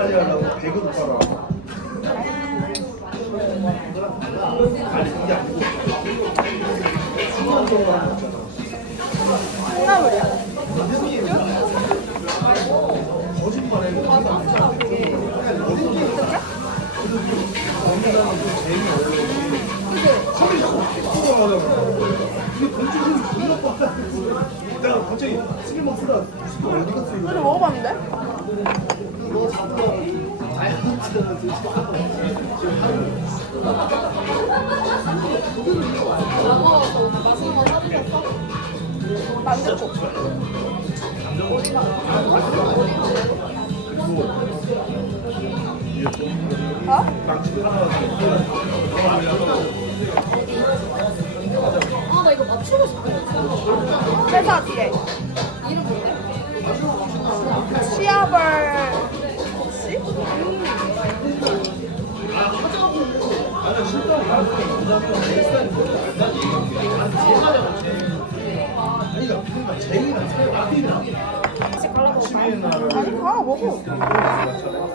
빨리 하려고 배그도 빨아 뭔데? 시아벌 아니 그러니까 가 먹어.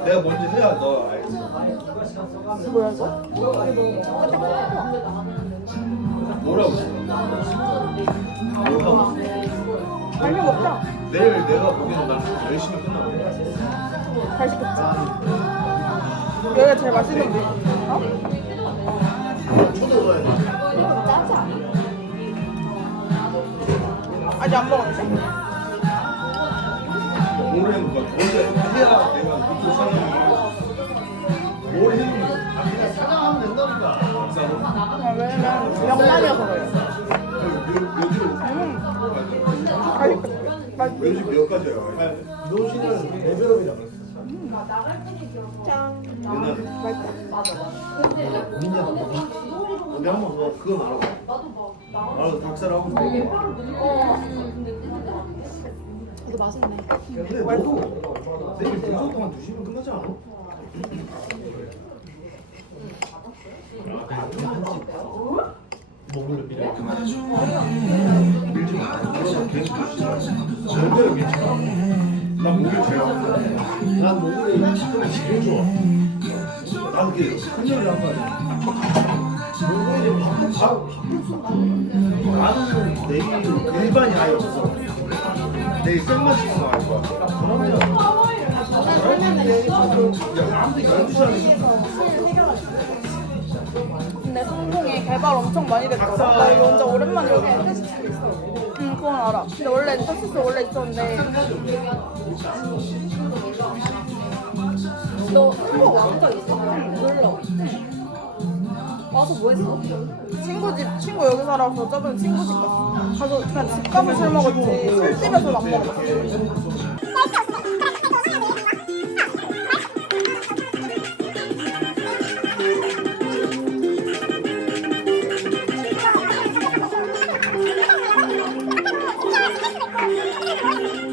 내가 먼저 해야 너 알지 뭐야 이거? 뭐라고? 뭐라고 빨리 먹자. 내일 내가 보기에는 난 열심히 끝나고 잘 시켰지. 여기가 제일 맛있는 데. 어? 아직 안 먹었는데? 모르는 거 원래 해야 내가 이쪽 사람이 뭘 해도 아 그냥 사장하면 된다니까 박사로 아, 왜냐면 명란이어서 그래. 요즘? 요즘 몇 가지야 노시는 레벨업이라고 했어 짠. 옛날에 맛있다. 민야 근데 한번 너 그건 알아봐 나도 닭살하고 이거 맛있네. 근데 너도 내일 분석 동안 두 시면 끝나지 않아? 절대로 괜찮아. 난 목이 제일 아파. 난 목이 시간이 제일 좋아. 난 그게 큰일을 한 거 목이 바쁘 바쁘 나는 내일 일반이 아예 없어. 내일 생만 찍고 나갈 거야. 그러면 야 아무도 12시간에 근데 성공이 개발 엄청 많이 됐거든. 나 이거 완전 오랜만에 여기 응, 그건 알아. 근데 원래 엔터시스 원래 있었는데 너 한국 왕적 있어? 몰라. 와서 뭐 했어? 친구 집 친구 여기 살아서 저번에 친구 집 갔어. 가서 그냥 집값을 술 먹었지. 술집에서 안 먹었어. 유비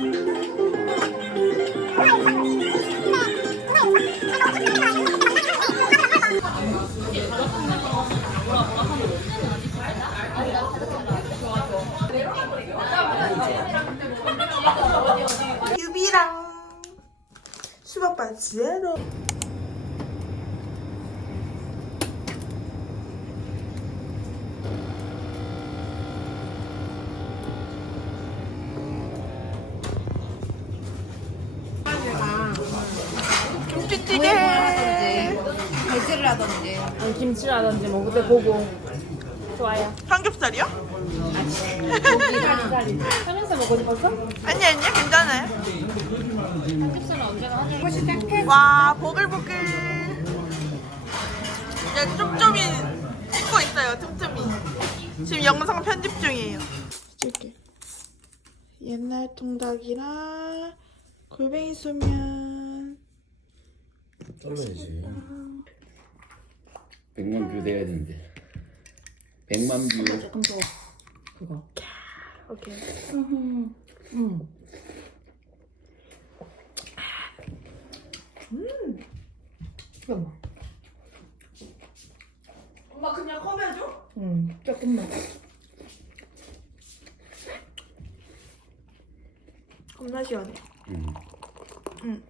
제로. 김치찌개. 하던지. 아니, 김치라든지 뭐 그때 보고 좋아요. 삼겹살이요? 하면서 먹고 싶었어? 아니 아니요 괜찮아요. 와 보글보글. 이제 쫌쫌이 찍고 있어요 지금 영상 편집 중이에요. 찍게. 옛날 통닭이랑 골뱅이 소면. 잘라야지. 100만 뷰 돼야 되는데. 100만 뷰. 조금 더 그거. 오케이. 음. 음. 음. 엄마 그냥 컵해줘? 음. 조금만. 겁나 시원해. 음. 응.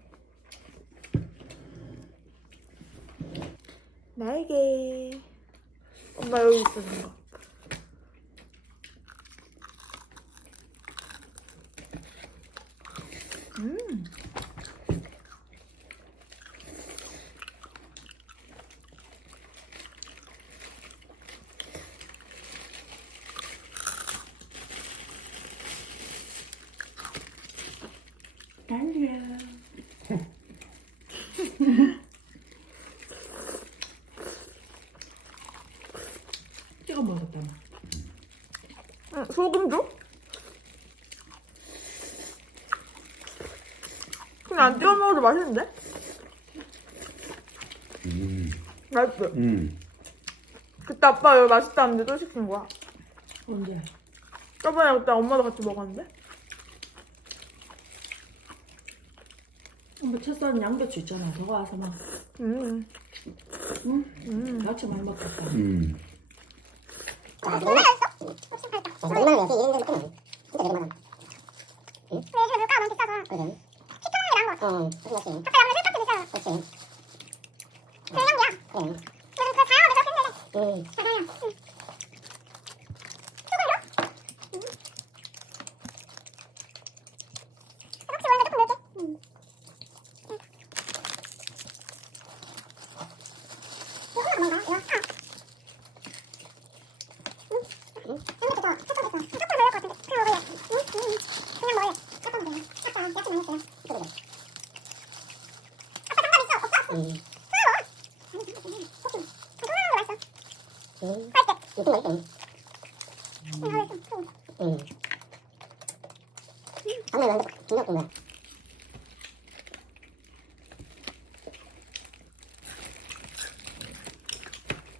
날개. 엄마 여기 있어 잠깐. 음. 달려. 먹었다. 응, 소금 줘? 그냥 안 찍어 먹어도 맛있는데? 음. 맛있어. 음. 그때 아빠 여기 맛있다는데 또 시킨 거야. 언제? 저번에 그때 엄마도 같이 먹었는데? 뭐 채썰은 양배추 있잖아. 저거 와서 막. 음. 응? 음. 같이 많이 먹겠다. 음. 아, 100만 원 아, 100만 원이야. 이게 이런 데서 끊어. 진짜 100만 원. 응? 근데 요즘 물가가 너무 비싸서. 그래. 10천 원이란 거. 뭐? 어, 그렇지. 아까 양념 셀카트 비싸. 그렇지. 불량이야. 그래. 요즘 그 다양하게 좀 힘들어. 응. 다양해. 응.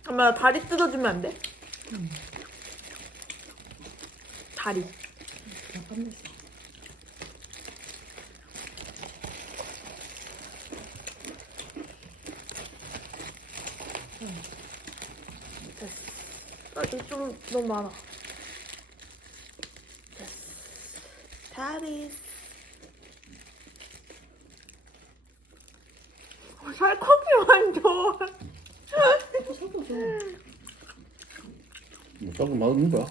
엄마 나 다리 뜯어주면 안 돼? 다리. 잠깐 됐어. 아, 이 좀 너무 많아. 됐어. 다리. 어, 살코기 완전. 섞어줘. 뭐 조금 맛없는 거야?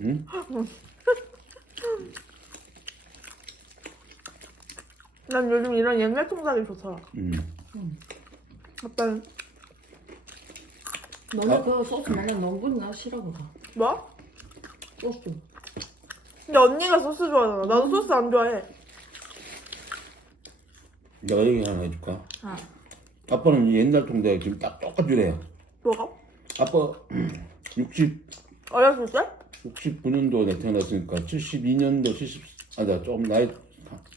응? 난 요즘 이런 옛날 통닭이 좋더라. 음. 아빠는 너는 아. 그 소스 나는 너무 나 싫어보다. 뭐? 소스. 근데 언니가 소스 좋아하잖아. 나도 소스 안 좋아해. 내가 얘기 하나 해줄까? 아. 아빠는 이 옛날 통닭이 지금 딱 똑같으래요. 뭐가? 아빠 60, 어렸을 때? 69년도에 내 태어났으니까 72년도, 70, 아, 나 조금 나이,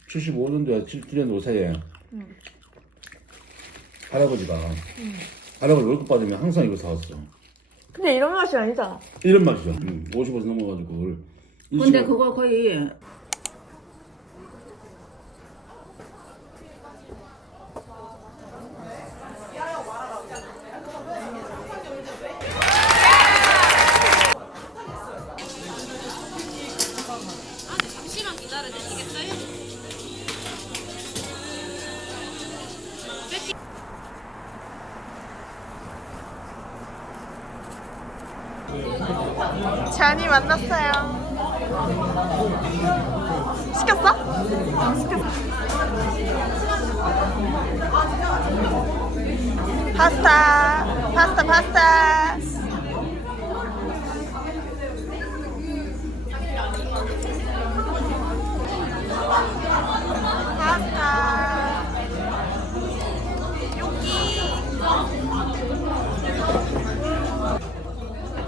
75년도에 77년도 사이에 음. 할아버지가 할아버지 월급 받으면 항상 이거 사왔어. 근데 이런 맛이 아니잖아. 이런 맛이죠. 음, 50에서 넘어가지고 그걸 근데 그거 거의 만났어요. 시켰어? 시켰어. 파스타, 파스타, 파스타. 파스타. 여기.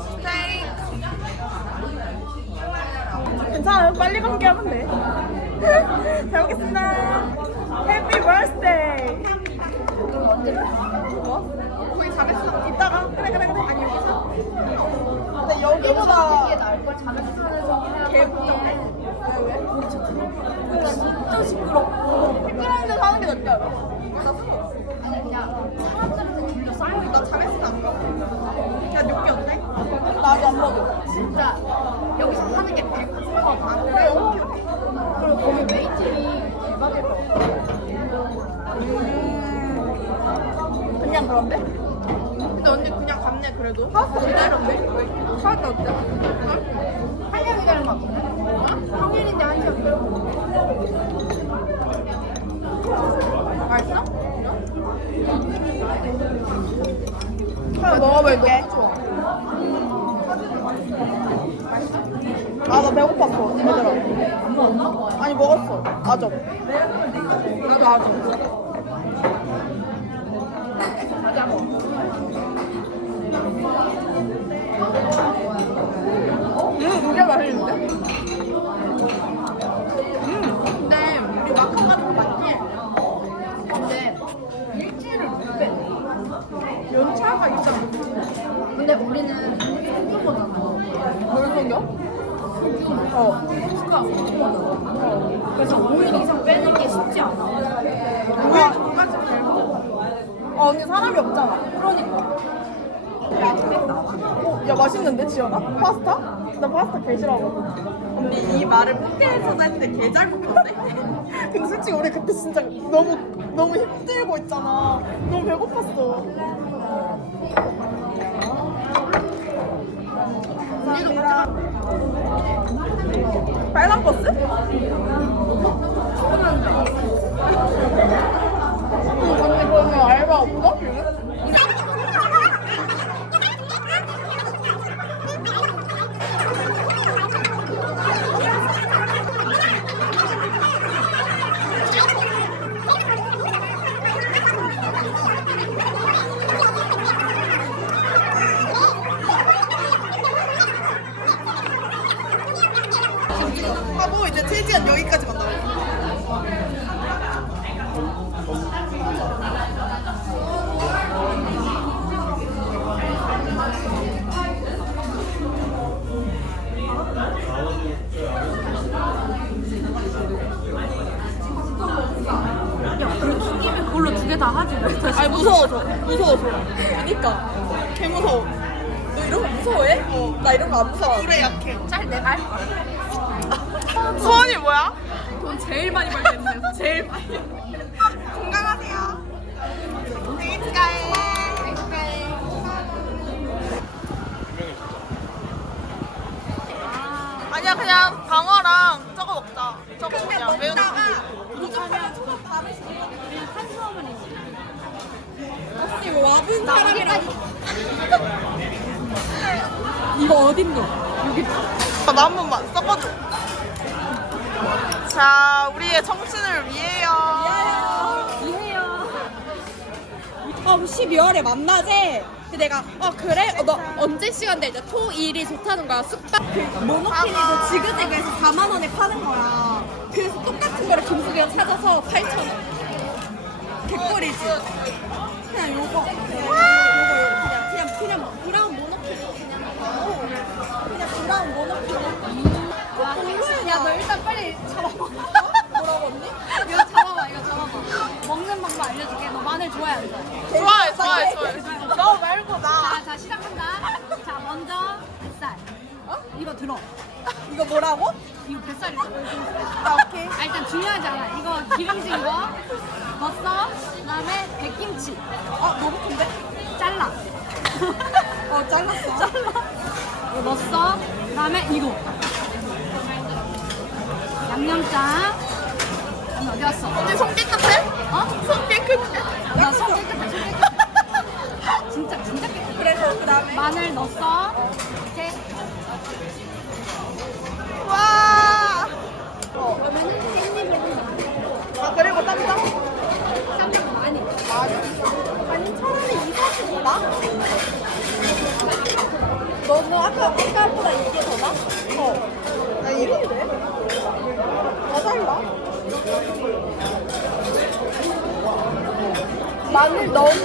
스테이크. 빨리 감기하면 돼. 잘 먹겠습니다. 해피 버스데이. 뭐? 거기 잘했어. 이따가. 그래, 그래, 그래. 아니, 여기서. 근데 여기보다. 이게 나을 걸 자면서 개복잡해. 왜, 왜? 그러니까 진짜 시끄럽고 시끄러운 데서 하는 게 낫지 않아? 나 상관없어. 아니 그냥 사람들한테 둘러 쌓여 있다 나 잠에서 안 가. 야, 육개 어때? 나도 안 먹어. 진짜 여기서 하는 게 100%가 안 그래, 오케이. 그리고 거기 웨이팅이 대박일 거 그런데? 근데 언니 그냥 갔네 그래도. 파스타 기다렸네. 파스타 어때? 한양 기다린 거 같은데? 평일인데 한 시간 기다려 맛있어? 먹어볼게. 아나 배고팠어. 얘들아 아니 먹었어. 아점. 나도 아점 음, 이게 맛있는데? 음, 근데 우리 마카 같은 거 맞지? 근데 일주일을 못 빼. 연차가 있잖아. 근데 우리는 속은 거잖아. 뭘 속여? 어. 수가 속은 거잖아. 그래서 5일 이상 빼는 게 쉽지 않아. 우리 전까지 배고. 아, 언니 사람이 없잖아. 그러니까. 맛있는데, 지연아? 파스타? 나 파스타 개 싫어하거든. 언니, 이 말을 포켓에서 했는데 개 잘 먹었네. 근데 솔직히 우리 그때 진짜 너무, 너무 힘들고 있잖아. 너무 배고팠어. 빨간 버스? 무서워서 무서워서 그니까 개 무서워 너 이런 거 무서워해? 어 나 이런 거 안 무서워 불에 약해 짤내 발? 소원이 뭐야? 돈 제일 많이 벌겠네. 제일 많이. 건강하세요 생일 축하해 생일 축하해 아니야 그냥 방어랑 저거 먹자 저거 그냥 매운 거 와본 사람이랑 이거 어딨노? 아, 나한 번만 섞어줘. 자, 우리의 청춘을 위해요. 이해요. 어, 12월에 만나재. 근데 내가 어 그래? 어, 너 언제 시간 돼? 이제 토, 일이 좋다는 거야. 숙박. 모노핀이도 지그재그에서 4만 원에 파는 거야. 그래서 똑같은 거를 김숙이랑 사줘서 8천 원. 개꿀이지. 그냥 요거. 요거 요거 그냥 그냥 그냥 뭐, 브라운 모노핀 그냥 먹고 그냥 브라운 모노핀. 공부해. 야, 너 일단 빨리 잡아봐. 뭐라고 언니? 이거 잡아봐, 이거 잡아봐. 먹는 방법 알려줄게. 너 마늘 좋아해, 안 좋아해? 좋아해, 좋아해, 좋아해. 너 말고 나. 자, 자, 시작한다. 자, 먼저. 어? 이거 들어. 이거 뭐라고? 이거 뱃살이죠. 아, 오케이. 아, 일단 중요하지 않아. 이거 기름진 거, 버섯, 그다음에 백김치. 아, 너무 큰데? 잘라. 어, 잘랐어. 잘라. 이거 넣었어. 그다음에 이거. 양념장. 언니 어디 갔어? 언니 손 깨끗해? 어? 손 깨끗해? 나 손 깨끗해, 손 깨끗해. 진짜, 진짜 깨끗해. 그래서 그 다음에 마늘 넣었어. 이렇게. 와. 아 그리고 쌈장? 쌈장 많이. 많이. 아니 차라리 이것이 더 나? 너는 아까 아까보다 이게 더 나? 어. 아 이게 돼? 더 달라. 마늘 너무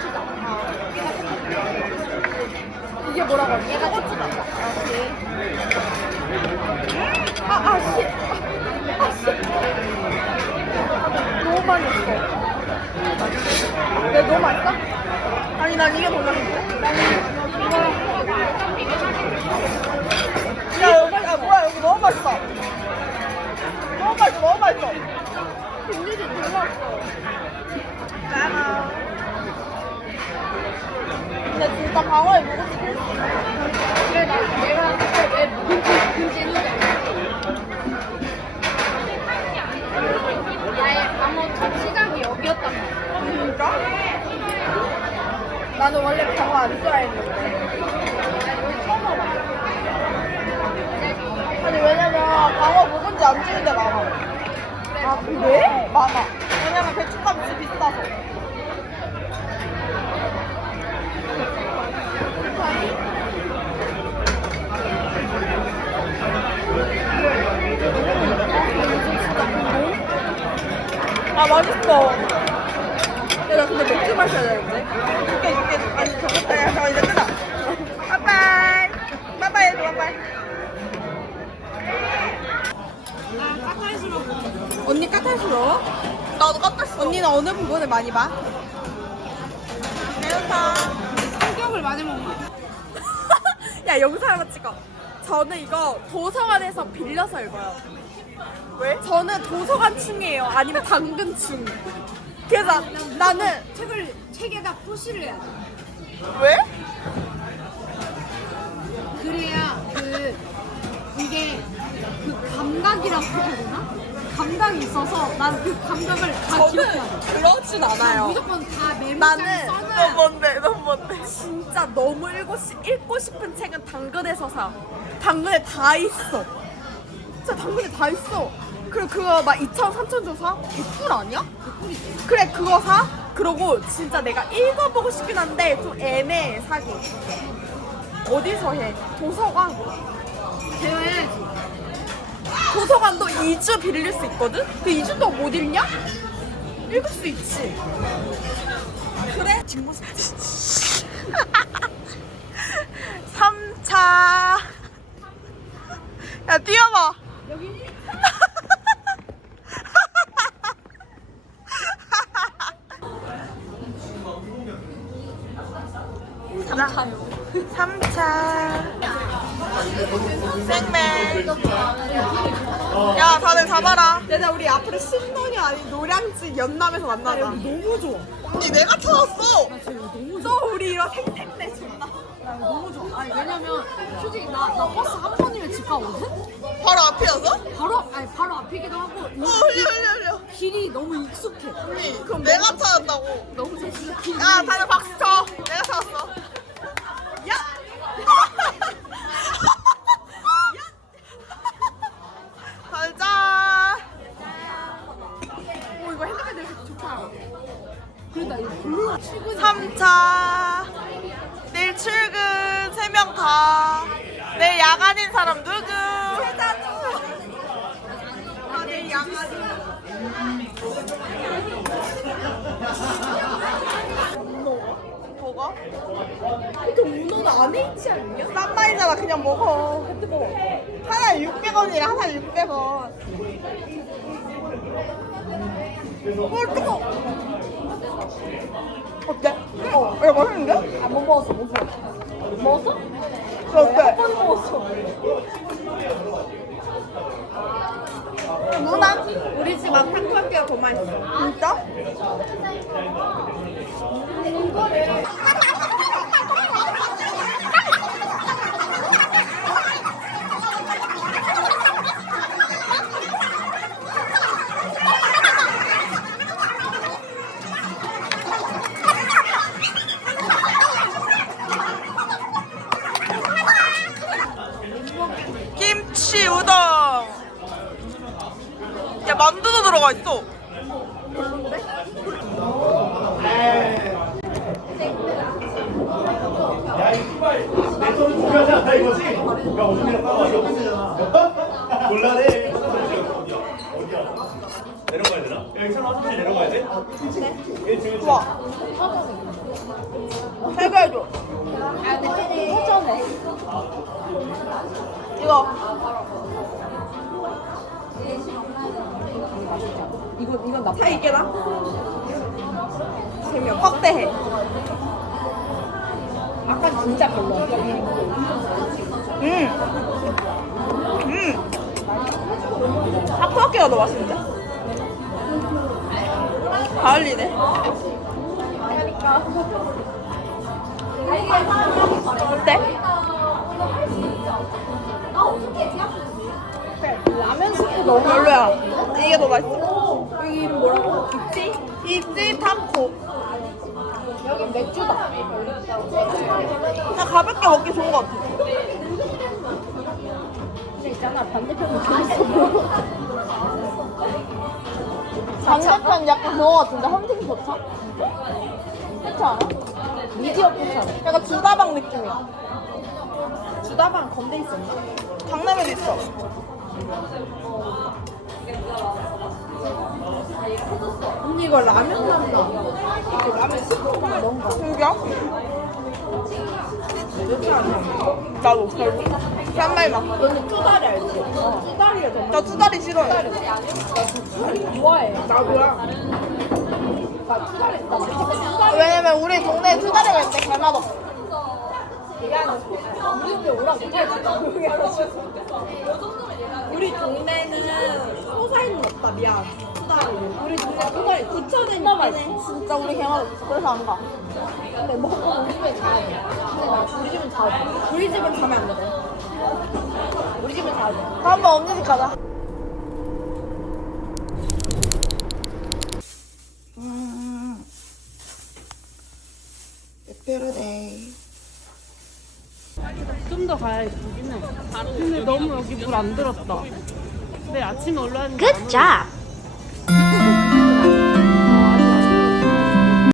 고추장. 아, 초고추장. 이게 뭐라고 하지? 얘가 초고추장. 아, 오케이. 아, 아, 씨. 아, 씨. 너무 많이 했어. 내 너무 맛있어? 아니, 난 이게 더 맛있는데? 야, 여기, 아, 뭐야, 여기 너무 맛있어. 너무 맛있어, 너무 맛있어. 김치도 별로였어. 짜나. 근데 진짜 방어에 싶어. 그래, 나, 내가 그때 왜 묵은지, 묵은지? 나의 방어 첫 시작이 여기였단 말이야. 진짜? 나는 원래 방어 안 좋아했는데. 나 여기 처음 와봤어. 아니 왜냐면 방어 묵은지 안 주는 데 많아. 아 그래? 많아. 왜냐면 배추값이 비싸서. 아 맛있어. 야, 나 근데 맥주 마셔야 되는데. 줄게, 줄게, 줄게. 아니, 저것도 야, 저 이제 끊어. 빠빠이. 빠빠이 해줘, 빠빠이. 언니 까탈스러워? 나도 까탈스러워. 언니는 어느 부분을 많이 봐? 배고파. 성격을 많이 먹나? 야, 영상으로 찍어. 저는 이거 도서관에서 빌려서 읽어요. 왜? 저는 도서관충이에요. 아니면 당근충. 그래서 나는 책을, 책에다 표시를 해야 돼. 왜? 그래야 그, 이게 그 감각이라고 해야 되나? 감각이 있어서 난 그 감각을 다 기억해야 돼. 그렇진 않아요. 무조건 다 메모장에 나는 써놔야 뭔데 너 뭔데 진짜 너무 읽고, 싶, 읽고 싶은 책은 당근에서 사 당근에 다 있어 진짜 당근에 다 있어 그리고 그거 막 2천 3천 줘 사? 개꿀 아니야? 그래 그거 사 그러고 진짜 내가 읽어보고 싶긴 한데 좀 애매해 사기 어디서 해? 도서관 대화해야지. 도서관도 2주 빌릴 수 있거든? 그 2주 동안 못 읽냐? 읽을 수 있지. 그래? 뒷모습. 3차. 야, 뛰어봐. 여기 삼차요. 3차. 생맨. 야, 다들 잡아라. 얘들아, 우리 앞으로 신논이 아닌 노량진 연남에서 만나자. 너무 좋아. 언니, 내가 찾았어. 또 우리 이런 생생내 존나. 너무 좋아. 아니, 왜냐면 솔직히 나, 나 버스 한 번이면 집 가거든? 바로 앞이어서? 바로, 아니, 바로 앞이기도 하고 이 어, 흘려, 흘려, 흘려. 길이 너무 익숙해. 언니, 그럼 내가 찾았다고. 너무 진짜 길이. 야, 다들 박수 쳐. 내가 찾았어. 야! 다들 짠! 오, 이거 핸드폰 되게 좋다. 그러다 이거 별로 출근 3차. 출근 3명 다. 내일 야간인 사람 누구? 아, 내일 야간인. 뭐가? 그 문어는 안에 있지 않냐? 싼 말이잖아 그냥 먹어 뜨거 하나에 600원이라 하나에 600원 어 뜨거 어때? 어 야, 맛있는데? 안 먹었어, 못 먹었어. 먹었어? 어때? 한번 먹었어. 누나 우리 집앞 타코야끼가 더 맛있어 진짜? 만두도 들어가 있어. 야, 이 씨발. 내 손은 중요하지 않다 이거지? 야, 오줌이랑 싸워. 이거 끝이잖아. 곤란해. 어디야? 어디야? 내려가야 되나? 여기 차로 화장실 내려가야 돼? 네. 좋아. 해결해줘. 이거. 이건 이건 나다 이게 나? 재미없 확대해. 아까 진짜 별로. 음. 음. 타코야끼가 더 맛있는데? 다 흘리네. 어때? 라면 스프 너무 별로야. 이게 더 맛있어. 여기 이름 뭐라고? 빅지? 입지 타코. 여기 맥주다. 그냥 가볍게 먹기 좋은 것 같아. 근데 있잖아 반대편은 재밌어. 반대편 약간 그거 같은데? 헌팅 포차? 그렇지 않아? 미디어 포차. 약간 주다방 느낌이야. 주다방 건대 있었나? 강남에도 있어. 언니 이거 라면 맛나. 이게 라면 넣은 거. 여기야? 나도 별로. 짠말 맛. 너는 투다리 알지? 어. 투다리를 더나 투다리 싫어해. 좋아해. 나도야. 나 투다리 나 투다리. 왜냐면 우리 동네에 투다리가 있는데 개맛 없어. 미안해. 우리 집에 오라 못해. 우리 동네는 소사이는 없다. 미안. 투다리. 우리 동네 부천에 진짜 맛있어. 진짜 우리 개맛 없어. 그래서 안 가. 근데 먹고 우리 집에 자야 돼. 근데 나 우리 집은 자야 돼. 우리 집은 가면 안 돼. 우리 집은 자야 돼. 한번 언니 집 가자. 음. 예쁘르네. 좀 더 가야 예쁘긴 해. 근데 너무 여기 물 안 들었다. 근데 아침에 올라왔는데 Good job.